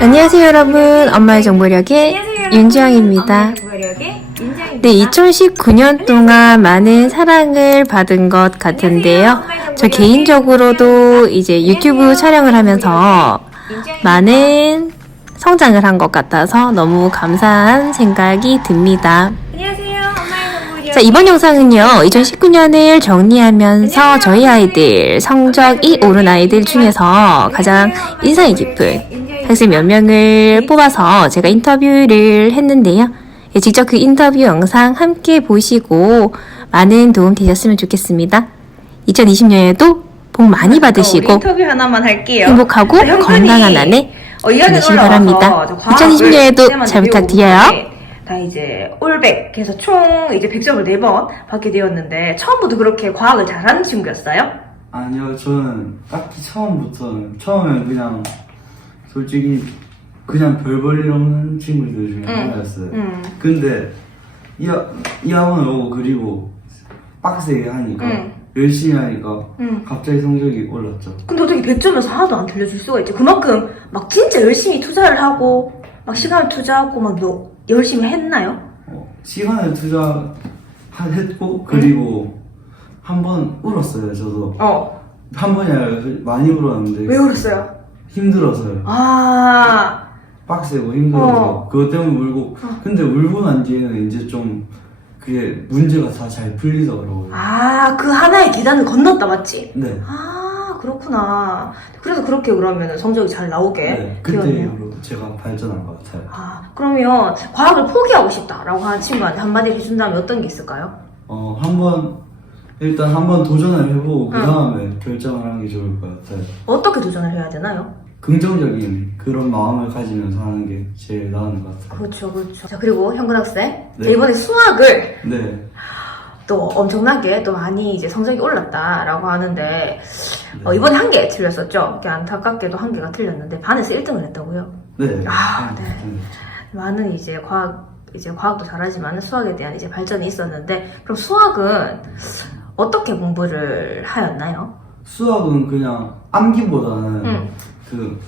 안녕하세요 여러분. 엄마의 정보력의 윤지영입니다. 네 2019년 동안 많은 사랑을 받은 것 같은데요. 저 개인적으로도 이제 유튜브 촬영을 하면서 많은 성장을 한 것 같아서 너무 감사한 생각이 듭니다. 자, 이번 영상은요, 2019년을 정리하면서 저희 아이들, 성적이 오른 아이들 중에서 가장 인상이 깊은 학생 몇 명을 뽑아서 제가 인터뷰를 했는데요. 예, 직접 그 인터뷰 영상 함께 보시고 많은 도움 되셨으면 좋겠습니다. 2020년에도 복 많이 받으시고 인터뷰 하나만 할게요. 행복하고 자, 형준이 건강한 한해 어, 2학년 보내시기 올라와서 바랍니다. 저 과학을 2020년에도 그때만 잘 부탁드려요. 있는데 다 이제 올백 그래서 총 이제 100점을 4번 받게 되었는데 처음부터 그렇게 과학을 잘하는 친구였어요? 아니요, 저는 딱히 처음부터는 처음엔 그냥 솔직히 그냥 별 볼일 없는 친구들 중에 응. 하나였어요. 응. 근데 이, 학- 이 학원을 오고 그리고 빡세게 하니까 응. 열심히 하니까 응. 갑자기 성적이 올랐죠. 근데 어떻게 100점에서 하나도 안 틀려줄 수가 있지? 그만큼 막 진짜 열심히 투자를 하고 막 시간을 투자하고 막 너, 열심히 했나요? 어, 시간을 투자했고 그리고 한 번 울었어요. 저도 어. 한 번이 아니라 많이 울었는데 왜 울었어요? 힘들어서요. 아. 빡세고 힘들어서 어. 그것 때문에 울고 근데 울고 난 뒤에는 이제 좀 그게 문제가 다 잘 풀리더라고요 아, 그 하나의 계단을 건넜다, 맞지? 네, 아, 그렇구나. 그래서 그렇게 그러면 성적이 잘 나오게 네 그때 되었네요. 이후로 제가 발전한 것 같아요 아, 그러면 과학을 포기하고 싶다라고 하는 친구한테 한마디 해준다면 어떤 게 있을까요? 어 한번 일단 한번 도전을 해보고 그 응. 다음에 결정을 하는 게 좋을 것 같아요 어떻게 도전을 해야 되나요? 긍정적인 그런 마음을 가지면서 하는 게 제일 나은 것 같아요 그렇죠, 그렇죠. 자, 그리고 현근 학생. 자, 네. 이번에 수학을 네, 또 엄청나게 또 많이 이제 성적이 올랐다라고 하는데, 네. 어, 이번에 한 개 틀렸었죠? 이렇게 안타깝게도 한 개가 틀렸는데, 반에서 1등을 했다고요? 네. 아, 네. 네. 많은 이제 과학 이제 과학도 잘하지만 수학에 대한 이제 발전이 있었는데 그럼 수학은 어떻게 공부를 하였나요? 수학은 그냥 암기보다는 응. 그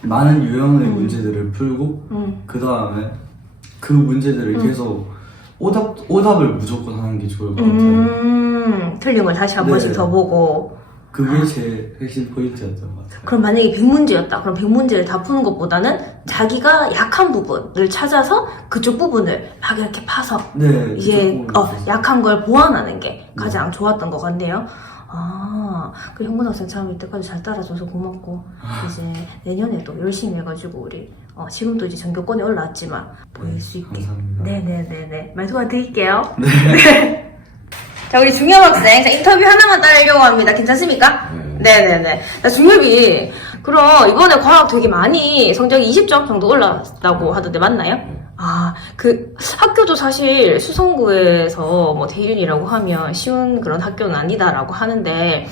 많은 유형의 음. 문제들을 풀고 음. 그 다음에 그 문제들을 음. 계속 오답 오답을 무조건 하는 게 좋을 것 같아요. 음, 틀림을 다시 한 네. 번씩 더 보고 그게 제 핵심 포인트였던 것 같아요. 그럼 만약에 100문제였다 그럼 100문제를 다 푸는 것보다는 자기가 약한 부분을 찾아서 그쪽 부분을 막 이렇게 파서 네, 이제 어. 약한 걸 보완하는 게 가장 좋았던 것 같네요. 아, 그 현근 학생 참 이때까지 잘 따라줘서 고맙고 이제 내년에 도 열심히 해가지고 우리 어, 지금도 이제 전교권에 올라왔지만 보일 수 있게. 감사합니다. 네네네네 말투만 드릴게요. 네. 자 우리 중엽 학생 자, 인터뷰 하나만 따르려고 합니다. 괜찮습니까? 네네네. 자 중엽이 그럼 이번에 과학 되게 많이 성적이 20점 정도 올랐다고 하던데 맞나요? 아, 그 학교도 사실 수성구에서 뭐 대륜이라고 하면 쉬운 그런 학교는 아니다라고 하는데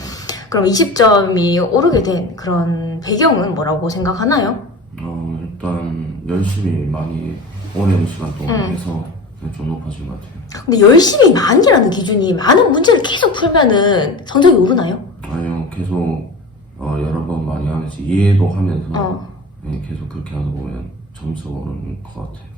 그럼 20점이 오르게 된 그런 배경은 뭐라고 생각하나요? 어, 일단 열심히 많이 오랜 시간 동안 응. 해서 좀 높아진 것 같아요. 근데 열심히 많이라는 기준이 많은 문제를 계속 풀면은 성적이 오르나요? 아니요, 계속 어, 여러 번 많이 하면서 이해도 하면서 어. 네, 계속 그렇게 하다 보면 점수가 오르는 것 같아요.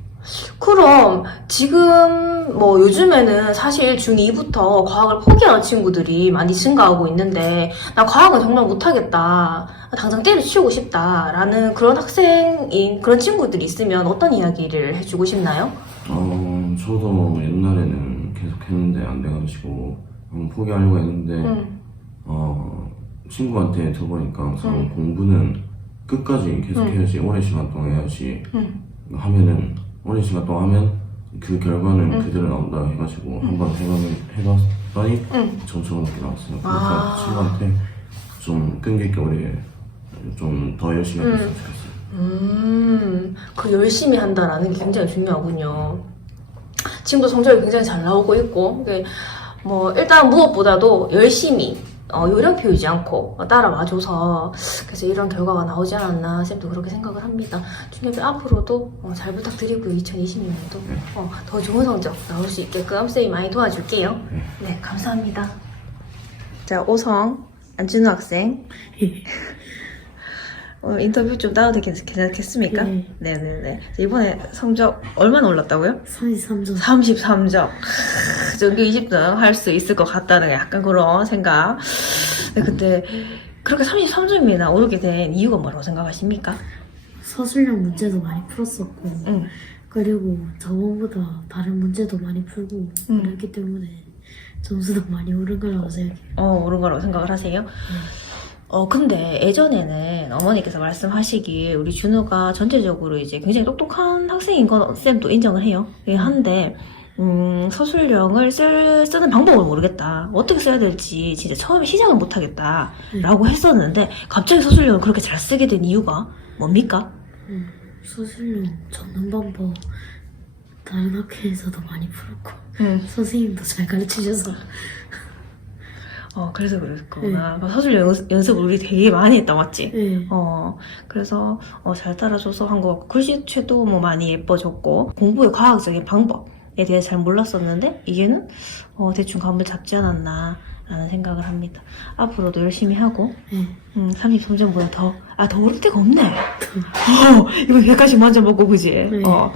그럼 지금 뭐 요즘에는 사실 중2부터 과학을 포기하는 친구들이 많이 증가하고 있는데 나 과학은 정말 못하겠다 당장 때려치우고 싶다 라는 그런 학생인 그런 친구들이 있으면 어떤 이야기를 해주고 싶나요? 어, 저도 옛날에는 계속 했는데 안 돼가지고 한번 포기하려고 했는데 응. 어, 친구한테 들어보니까 서로 응. 공부는 끝까지 계속 응. 해야지 오랜 시간 동안 해야지 응. 하면은 오랜 시간 동안 하면 그 결과는 응. 그대로 나온다 해가지고 한번 해보면 해봤더니 응. 점수가 높게 나왔어요. 그러니까 아. 친구한테 좀 끈기 있게 우리 좀더 열심히 응. 했으면 좋겠어요. 음, 그 열심히 한다라는 게 굉장히 중요하군요. 지금도 성적이 굉장히 잘 나오고 있고, 뭐, 일단 무엇보다도 열심히, 어, 요령 피우지 않고 따라와줘서, 그래서 이런 결과가 나오지 않았나, 쌤도 그렇게 생각을 합니다. 중엽이 앞으로도 어, 잘 부탁드리고요. 2020년에도 어, 더 좋은 성적 나올 수 있게끔 쌤이 많이 도와줄게요. 네, 감사합니다. 자, 오성, 안준우 학생. 어, 인터뷰 좀 따도 되겠, 괜찮겠습니까? 네. 네네네. 이번에 성적 얼마나 올랐다고요? 33점. 33점. 전교 20등 할 수 있을 것 같다는 약간 그런 생각. 네, 근데 그렇게 33점이나 오르게 된 이유가 뭐라고 생각하십니까? 서술형 문제도 많이 풀었었고, 응. 그리고 저번보다 다른 문제도 많이 풀고, 음. 그랬기 때문에 점수도 많이 오른 거라고 생각해요. 어, 오른 거라고 생각을 하세요? 어, 근데 예전에는 어머니께서 말씀하시길 우리 준우가 전체적으로 이제 굉장히 똑똑한 학생인 건 쌤도 인정을 해요. 예, 한데, 음, 서술형을 쓸, 쓰는 방법을 모르겠다. 어떻게 써야 될지 진짜 처음에 시작을 못하겠다. 라고 했었는데, 갑자기 서술형을 그렇게 잘 쓰게 된 이유가 뭡니까? 음, 서술형 적는 방법 다른 학교에서도 많이 풀었고, 음. 선생님도 잘 가르치셔서, 어, 그래서 그랬구나. 서술형 연습- 연습을 우리 되게 많이 했다, 맞지? 네. 어, 그래서 어, 잘 따라줘서 한 것 같고 글씨체도 뭐 많이 예뻐졌고 공부의 과학적인 방법에 대해 잘 몰랐었는데 이게는 어, 대충 감을 잡지 않았나 라는 생각을 합니다. 앞으로도 열심히 하고 네. 음, 33점보다 더, 아, 더 오를 데가 없네. 어, 이거 100가지 만져보고, 그지? 네. 어,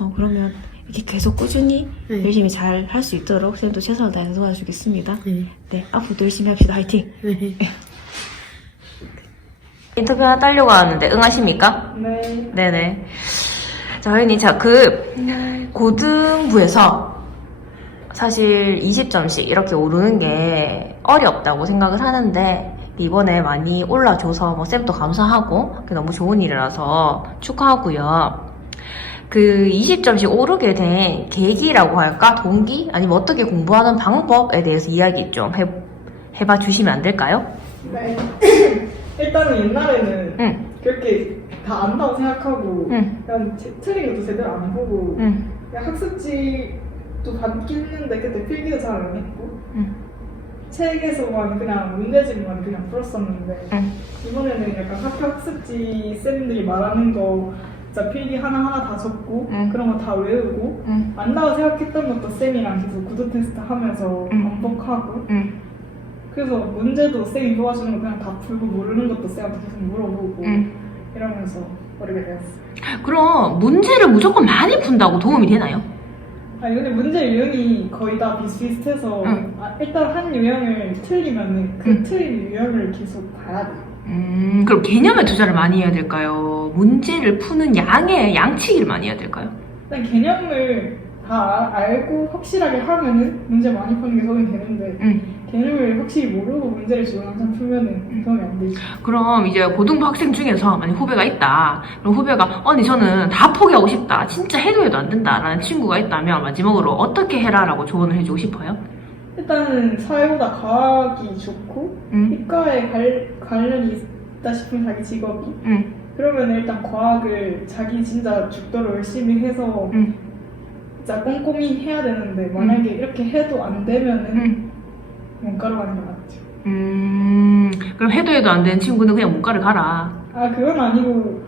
어, 그러면 이렇게 계속 꾸준히 네. 열심히 잘 할 수 있도록 쌤도 최선을 다해서 도와주겠습니다. 네. 네, 앞으로도 열심히 합시다. 화이팅! 네. 인터뷰 하나 따려고 하는데 응하십니까? 네. 네네. 자, 혜인이, 자, 그, 고등부에서 사실 20점씩 이렇게 오르는 게 어렵다고 생각을 하는데, 이번에 많이 올라줘서 뭐 쌤도 감사하고, 그게 너무 좋은 일이라서 축하하고요. 그 20점씩 오르게 된 계기라고 할까? 동기? 아니면 어떻게 공부하는 방법에 대해서 이야기 좀 해, 해봐 주시면 안 될까요? 네. 일단은 옛날에는 응, 그렇게 다 안다고 생각하고 응, 그냥 제- 것도 제대로 안 보고 응, 그냥 학습지도 받긴 했는데 그때 필기도 잘 안 했고 응, 책에서만 그냥 문제집만 그냥 풀었었는데 응. 이번에는 약간 학교 학습지 쌤들이 말하는 거 진짜 필기 하나하나 다 적고 응. 그런 거 다 외우고 응, 안다고 생각했던 것도 쌤이랑 계속 구도 테스트 하면서 응. 반복하고 응, 그래서 문제도 쌤이 도와주는 거 그냥 다 풀고 모르는 것도 쌤한테 계속 물어보고 응. 이러면서 어리게 되었어요. 그럼 문제를 무조건 많이 푼다고 도움이 되나요? 아니 근데 문제 유형이 거의 다 비슷비슷해서 응. 아, 일단 한 유형을 틀리면은 그 응. 틀린 유형을 계속 봐야 돼. 음, 그럼 개념에 투자를 많이 해야 될까요? 문제를 푸는 양의 양치기를 많이 해야 될까요? 일단 개념을 다 알고 확실하게 하면은 문제 많이 푸는 게 도움이 되는데 음. 개념을 확실히 모르고 문제를 지금 항상 풀면은 도움이 안 되지. 그럼 이제 고등부 학생 중에서 만약 후배가 있다. 그럼 후배가 언니 저는 다 포기하고 싶다. 진짜 해도 해도 안 된다라는 친구가 있다면 마지막으로 어떻게 해라라고 조언을 해주고 싶어요? 일단은 사회보다 과학이 좋고 응, 이과에 관, 관련이 있다 싶은 자기 직업이 응, 그러면 일단 과학을 자기 진짜 죽도록 열심히 해서 응, 진짜 꼼꼼히 해야 되는데 만약에 이렇게 해도 안 되면은 응. 문과로 가는 게 맞죠. 음, 그럼 해도 해도 안 되는 친구는 그냥 문과를 가라. 아 그건 아니고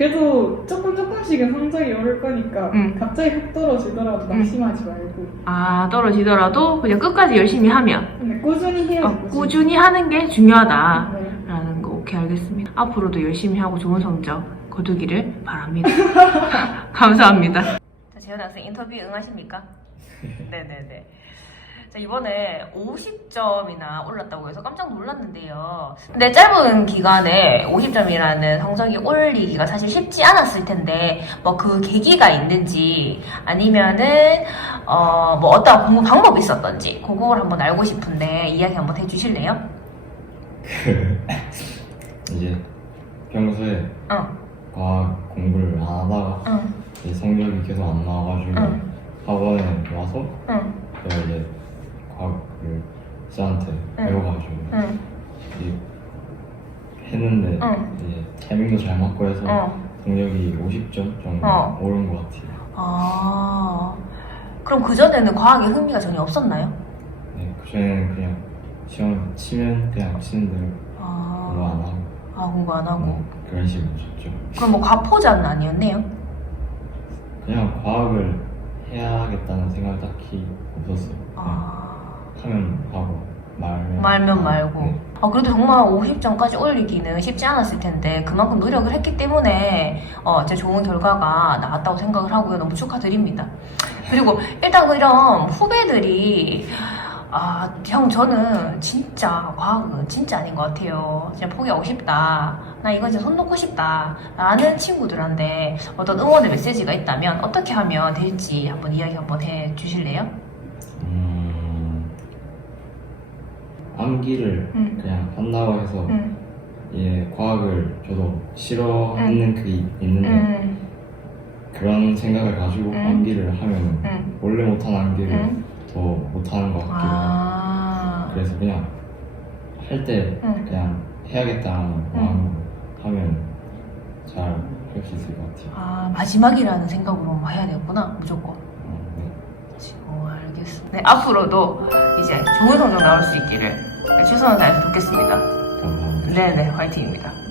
그래도 조금 조금씩은 성적이 오를 거니까 응. 갑자기 훅 떨어지더라도 응. 낙심하지 말고 아, 떨어지더라도 그냥 끝까지 열심히 하면 근데 꾸준히 해야지 어, 꾸준히 하는 게 중요하다. 네. 라는 거 오케이 알겠습니다. 앞으로도 열심히 하고 좋은 성적 거두기를 바랍니다. 감사합니다. 자, 재현 학생 인터뷰 응하십니까? 네네네. 자, 이번에 50점이나 올랐다고 해서 깜짝 놀랐는데요. 근데 짧은 기간에 50점이라는 성적이 올리기가 사실 쉽지 않았을 텐데, 뭐 그 계기가 있는지, 아니면은, 어, 뭐 어떤 공부 방법이 있었던지, 그걸 한번 알고 싶은데, 이야기 한번 해주실래요? 이제 평소에 응, 과학 공부를 안 하다가 응, 이제 성적이 계속 안 나와가지고 응. 학원에 와서 응, 제가 이제 과학을 쌤한테 응. 배워가지고 응, 이제 했는데 응. 이제 타이밍도 잘 맞고 해서 어. 성적이 50점 정도 어. 오른 것 같아요. 아, 그럼 그 전에는 과학에 흥미가 전혀 없었나요? 네, 그전에는 그냥 시험 치면 그냥 치는 대로 공부 아, 안 하고 아 공부 안 하고. 뭐 그런 식이었죠. 그럼 뭐 과포자는 아니었네요? 그냥 과학을 해야겠다는 생각 딱히 없었어요. 그냥 아, 하면 하고 말면 말면 말고. 네. 아, 그래도 정말 50점까지 올리기는 쉽지 않았을 텐데, 그만큼 노력을 했기 때문에, 어, 제 좋은 결과가 나왔다고 생각을 하고요. 너무 축하드립니다. 그리고 일단 이런 후배들이, 아, 형, 저는 진짜 과학은 진짜 아닌 것 같아요. 그냥 포기하고 싶다. 나 이거 진짜 손 놓고 싶다. 라는 친구들한테 어떤 응원의 메시지가 있다면 어떻게 하면 될지 한번 이야기 한번 해 주실래요? 음, 암기를 음. 그냥 한다고 해서 응. 예, 과학을 저도 싫어하는 그게 있는데 응. 그런 생각을 가지고 음. 암기를 하면 응. 원래 못하는 암기를 응. 더 못하는 것 같기도 하고 아. 그래서 그냥 할 때 응. 그냥 해야겠다는 마음으로 하면 잘 할 수 있을 것 같아요. 아, 마지막이라는 생각으로 해야 되겠구나, 무조건. 어, 네. 오, 알겠습니다. 네, 앞으로도 이제 좋은 성적 나올 수 있기를 최선을 다해서 돕겠습니다. 네네, 화이팅입니다.